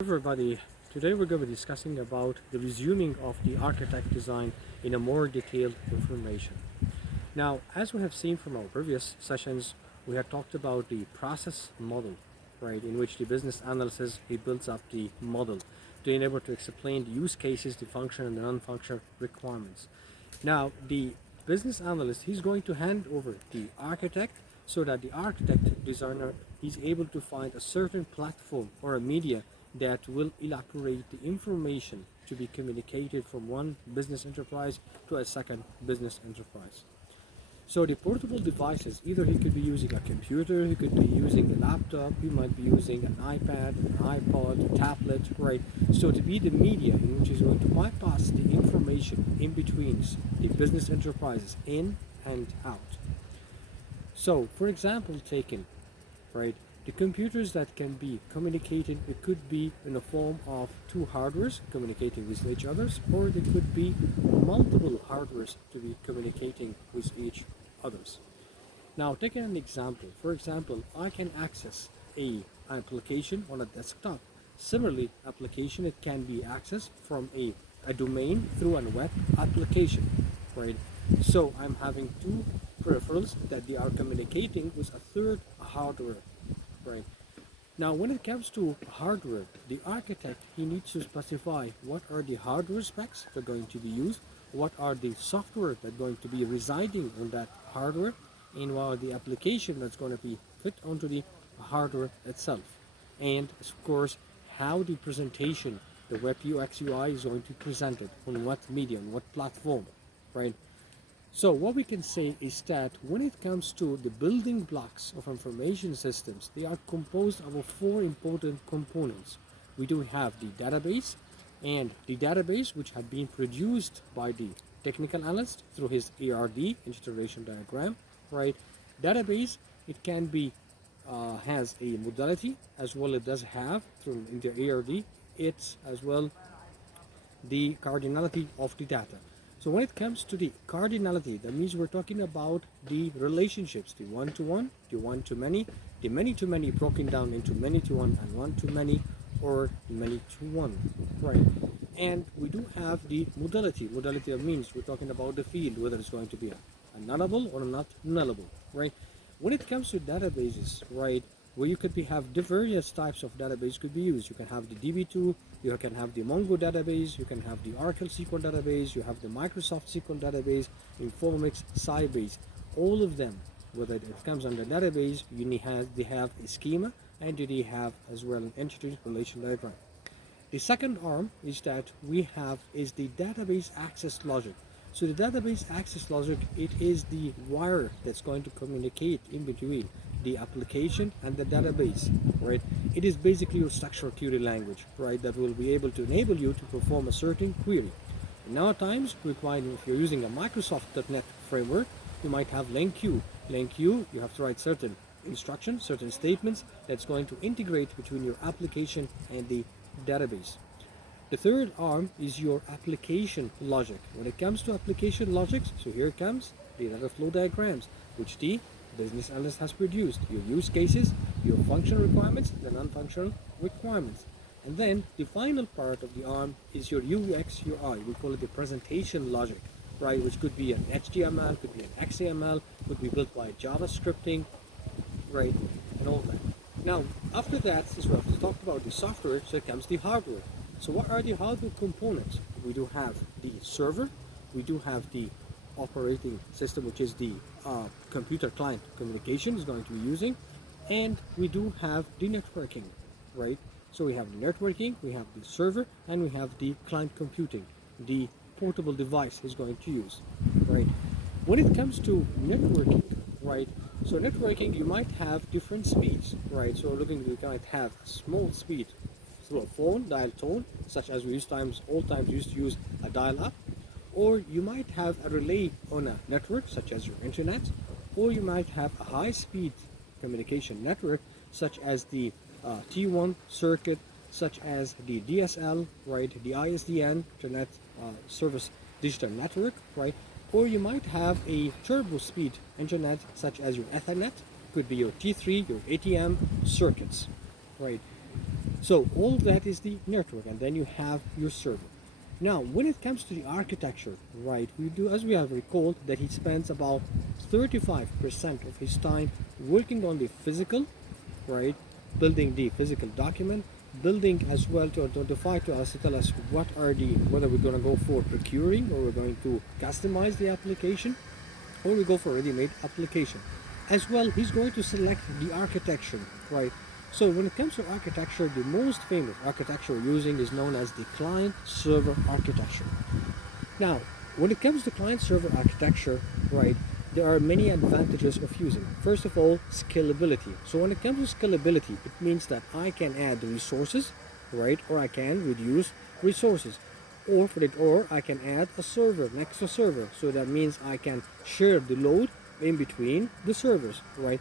Everybody, today we're going to be discussing about the resuming of the architect design in a more detailed information. Now, as we have seen from our previous sessions, we have talked about the process model, right, in which the business analyst he builds up the model to enable to explain the use cases, the function and the non-function requirements. Now, the business analyst he's going to hand over the architect so that the architect designer is able to find a certain platform or a media that will elaborate the information to be communicated from one business enterprise to a second business enterprise. So the portable devices, either he could be using a computer, he could be using a laptop, he might be using an iPad, an iPod, a tablet, right? So to be the media in which is going to bypass the information in between the business enterprises in and out. So for example taken, right, the computers that can be communicated, it could be in the form of two hardwares communicating with each other, or there could be multiple hardwares to be communicating with each others. Now taking an example, for example, I can access an application on a desktop. Similarly, application it can be accessed from a domain through a web application, right? So I'm having two peripherals that they are communicating with a third hardware. Right. Now, when it comes to hardware, the architect he needs to specify what are the hardware specs that are going to be used, what are the software that are going to be residing on that hardware, and what are the application that's going to be fit onto the hardware itself, and of course how the presentation, the web UX UI is going to present it on what medium, what platform, right? So what we can say is that when it comes to the building blocks of information systems, they are composed of four important components. We do have the database, and the database which had been produced by the technical analyst through his ARD, integration diagram, right? Database, it can be has a modality as well. It does have through in the ARD, it's as well the cardinality of the data. So when it comes to the cardinality, that means we're talking about the relationships, the one-to-one, the one-to-many, the many-to-many broken down into many-to-one and one-to-many, or many-to-one, right? And we do have the modality. Modality means we're talking about the field, whether it's going to be a nullable or not nullable, right? When it comes to databases, right, where you could have various types of database could be used. You can have the DB2, you can have the Mongo database, you can have the Oracle SQL database, you have the Microsoft SQL database, Informix, Sybase. All of them, whether it comes under database, they have a schema, and they have as well an entity relation diagram. The second arm is that we have is the database access logic. So the database access logic, it is the wire that's going to communicate in between the application and the database, right? It is basically your structured query language, right, that will be able to enable you to perform a certain query. Nowadays, if you're using a Microsoft.NET framework, you might have LangQ. LangQ, you have to write certain instructions, certain statements that's going to integrate between your application and the database. The third arm is your application logic. When it comes to application logics, so here comes the data flow diagrams, which the business analyst has produced, your use cases, your functional requirements, the non-functional requirements. And then the final part of the arm is your UX UI. We call it the presentation logic, right? Which could be an HTML, could be an XML, could be built by JavaScripting, right? And all that. Now, after that, since we have talked about the software, so comes the hardware. So what are the hardware components? We do have the server, we do have the operating system, which is the computer client communication is going to be using, and we do have the networking, right? So we have the networking, we have the server, and we have the client computing, the portable device is going to use, right? When it comes to networking, right, so networking, you might have different speeds, right? So you might have small speed through a phone, dial tone, such as we all times used to use a dial-up, or you might have a relay on a network, such as your internet, or you might have a high-speed communication network, such as the T1 circuit, such as the DSL, right, the ISDN, Internet Service Digital Network, right, or you might have a turbo speed internet, such as your Ethernet, could be your T3, your ATM circuits, right. So all of that is the network, and then you have your server. Now, when it comes to the architecture, right, we do, as we have recalled, that he spends about 35% of his time working on the physical, right, building the physical document, building as well to identify to us, to tell us whether we're going to go for procuring, or we're going to customize the application, or we go for ready-made application. As well, he's going to select the architecture, right? So when it comes to architecture, the most famous architecture we're using is known as the client-server architecture. Now, when it comes to client-server architecture, right, there are many advantages of using it. First of all, scalability. So when it comes to scalability, it means that I can add resources, right, or I can reduce resources, or I can add a server, an extra server. So that means I can share the load in between the servers, right?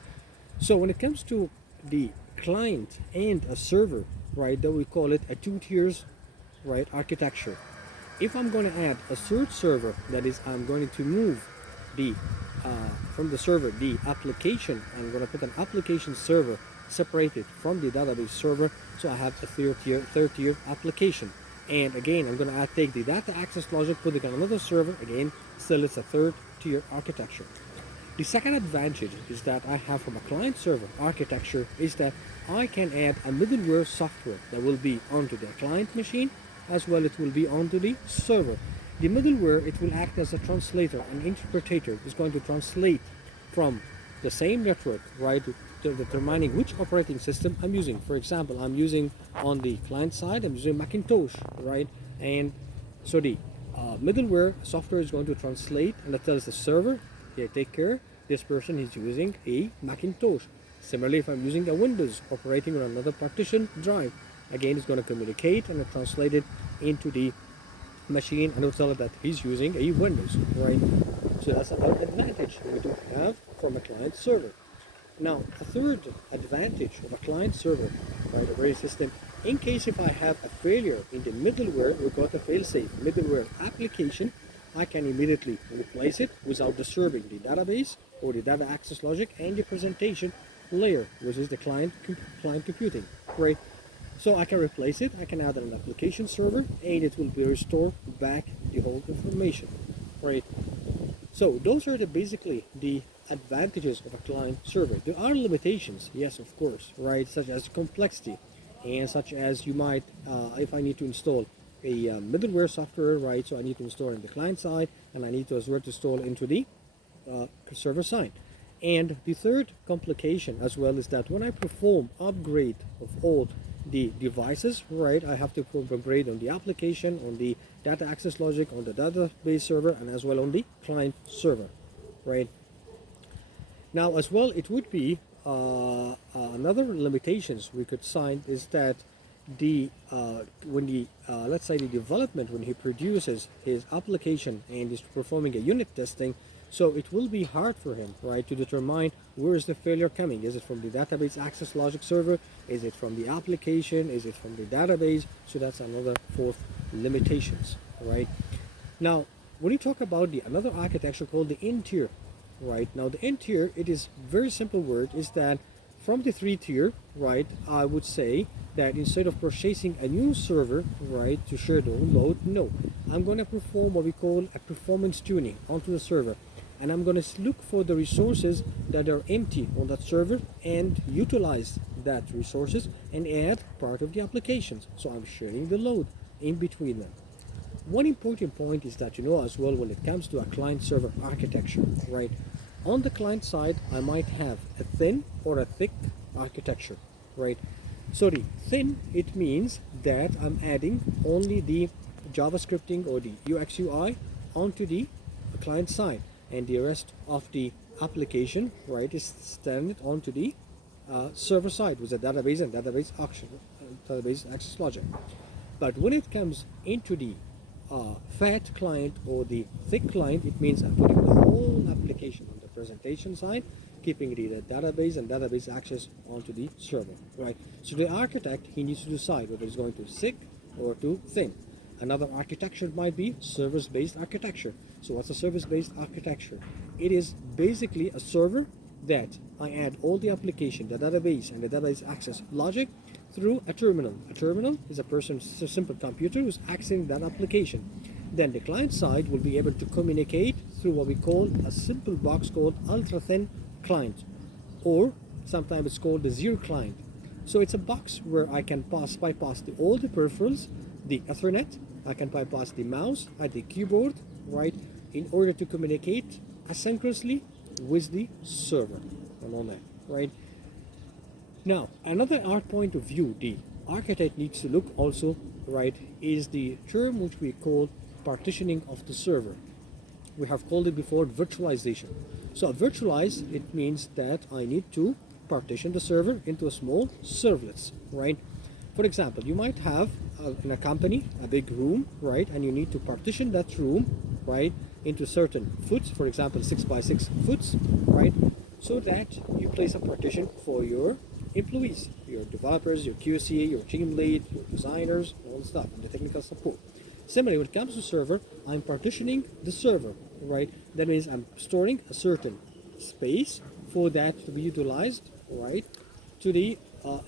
So when it comes to the client and a server, right, that we call it a two tiers, right, architecture. If I'm going to add a third server, that is, I'm going to move the from the server the application. I'm going to put an application server separated from the database server, so I have a third tier application. And again, I'm going to take the data access logic, put it on another server. Again, still it's a third tier architecture. The second advantage is that I have from a client-server architecture is that I can add a middleware software that will be onto the client machine, as well it will be onto the server. The middleware, it will act as a translator, an interpreter. Is going to translate from the same network, right, to determining which operating system I'm using. For example, I'm using on the client side, I'm using Macintosh, right, and so the middleware software is going to translate, and it tells the server, okay, take care, this person is using a Macintosh. Similarly, if I'm using a Windows operating on another partition drive, again, it's going to communicate and translate it into the machine, and it'll tell it that he's using a Windows, right? So that's another advantage we do have from a client server. Now, a third advantage of a client server, right, operating system, in case if I have a failure in the middleware, we call it a fail-safe middleware application, I can immediately replace it without disturbing the database or the data access logic and the presentation layer, which is the client computing, right? So I can replace it, I can add an application server, and it will be restored back the whole information, right? So those are basically the advantages of a client server. There are limitations, yes, of course, right, such as complexity, and such as you might, if I need to install a middleware software, right, so I need to install in the client side, and I need to as well to install into the server side. And the third complication as well is that when I perform upgrade of all the devices, right, I have to upgrade on the application, on the data access logic, on the database server, and as well on the client server, right? Now, as well, it would be another limitations we could find is that the let's say the development, when he produces his application and is performing a unit testing, so it will be hard for him, right, to determine where is the failure coming. Is it from the database access logic server? Is it from the application? Is it from the database? So that's another fourth limitations, right? Now, when you talk about the another architecture called the N-tier, right? Now the N-tier, it is very simple word, is that from the 3-tier, right, I would say that instead of purchasing a new server, right, to share the load, no, I'm going to perform what we call a performance tuning onto the server, and I'm going to look for the resources that are empty on that server and utilize that resources and add part of the applications. So I'm sharing the load in between them. One important point is that, you know, as well, when it comes to a client-server architecture, right, on the client side, I might have a thin or a thick architecture, right? So the thin, it means that I'm adding only the JavaScripting or the UX UI onto the client side, and the rest of the application, right, is standard onto the server side with the database and database access logic. But when it comes into the fat client or the thick client, it means I'm putting the whole application on the presentation side, keeping the database and database access onto the server, right? So the architect, he needs to decide whether it's going to thick or to thin. Another architecture might be service-based architecture. So what's a service-based architecture? It is basically a server that I add all the application, the database, and the database access logic through a terminal. A terminal is a person's simple computer who's accessing that application. Then the client side will be able to communicate through what we call a simple box called ultra thin client, or sometimes it's called the zero client. So it's a box where I can bypass all the peripherals, the Ethernet, I can bypass the mouse and the keyboard, right, in order to communicate asynchronously with the server and all that, right? Now, another art point of view, the architect needs to look also, right, is the term which we call partitioning of the server. We have called it before virtualization. So virtualize, it means that I need to partition the server into a small servlets, right? For example, you might have in a company a big room, right, and you need to partition that room, right, into certain foots, for example 6x6 foots, right, so that you place a partition for your employees, your developers, your QC, your team lead, your designers, all the stuff, and the technical support. Similarly, when it comes to server, I'm partitioning the server, right? That means I'm storing a certain space for that to be utilized, right, to the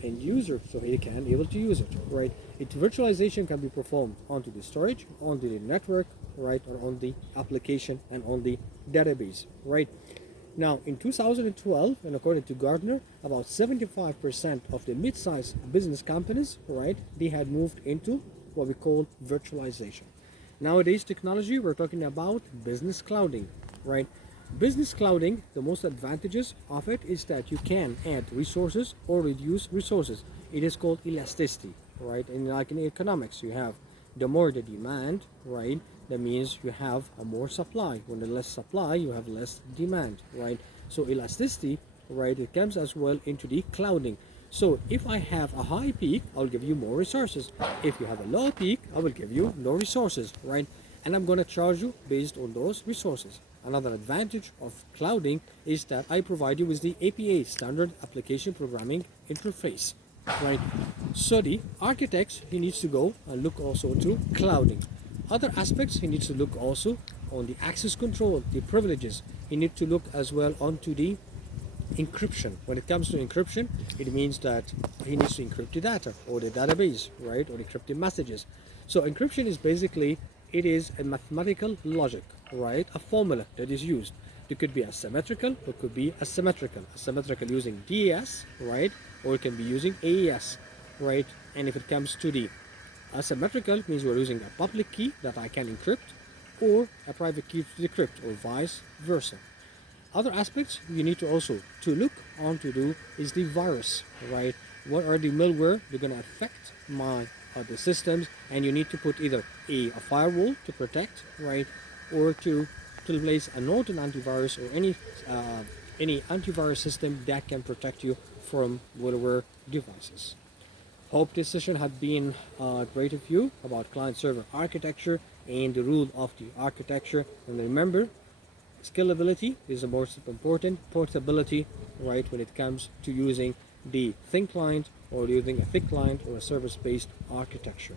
end user, so he can be able to use it, right? Virtualization can be performed onto the storage, onto the network, right, or on the application and on the database, right? Now, in 2012, and according to Gartner, about 75% of the mid-sized business companies, right, they had moved into what we call virtualization. Nowadays, technology, we're talking about business clouding, right? Business clouding, the most advantages of it is that you can add resources or reduce resources. It is called elasticity, right? And like in economics, you have the more the demand, right? That means you have a more supply. When there's less supply, you have less demand, right? So elasticity, right, it comes as well into the clouding. So if I have a high peak, I'll give you more resources. If you have a low peak, I will give you no resources, right? And I'm going to charge you based on those resources. Another advantage of clouding is that I provide you with the APA, Standard Application Programming Interface, right? So the architect, he needs to go and look also to clouding. Other aspects, he needs to look also on the access control, the privileges. He needs to look as well onto the encryption. When it comes to encryption, it means that he needs to encrypt the data or the database, right, or encrypt the messages. So encryption is basically, it is a mathematical logic, right, a formula that is used. It could be asymmetrical, it could be asymmetrical. Asymmetrical using DAS, right, or it can be using AES, right. And if it comes to the asymmetrical, means we're using a public key that I can encrypt or a private key to decrypt, or vice versa. Other aspects you need to also to look on to do is the virus, right? What are the malware that are going to affect my the systems, and you need to put either a firewall to protect, right, or to place a Norton antivirus or any antivirus system that can protect you from malware devices. Hope this session had been great of you about client-server architecture and the rule of the architecture. And remember, scalability is the most important, portability, right, when it comes to using the thin client or using a thick client or a service-based architecture.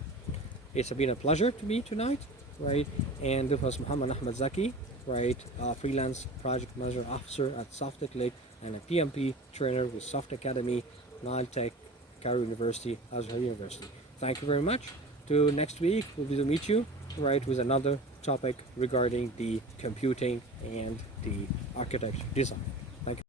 It's been a pleasure to me tonight, right, and this was Mohamed Zaku, right, freelance project manager officer at Softec Lake and a PMP trainer with Soft Academy, Nile Tech, Cairo University, Azhar University. Thank you very much. To next week, we'll be to meet you, right, with another topic regarding the computing and the architecture design.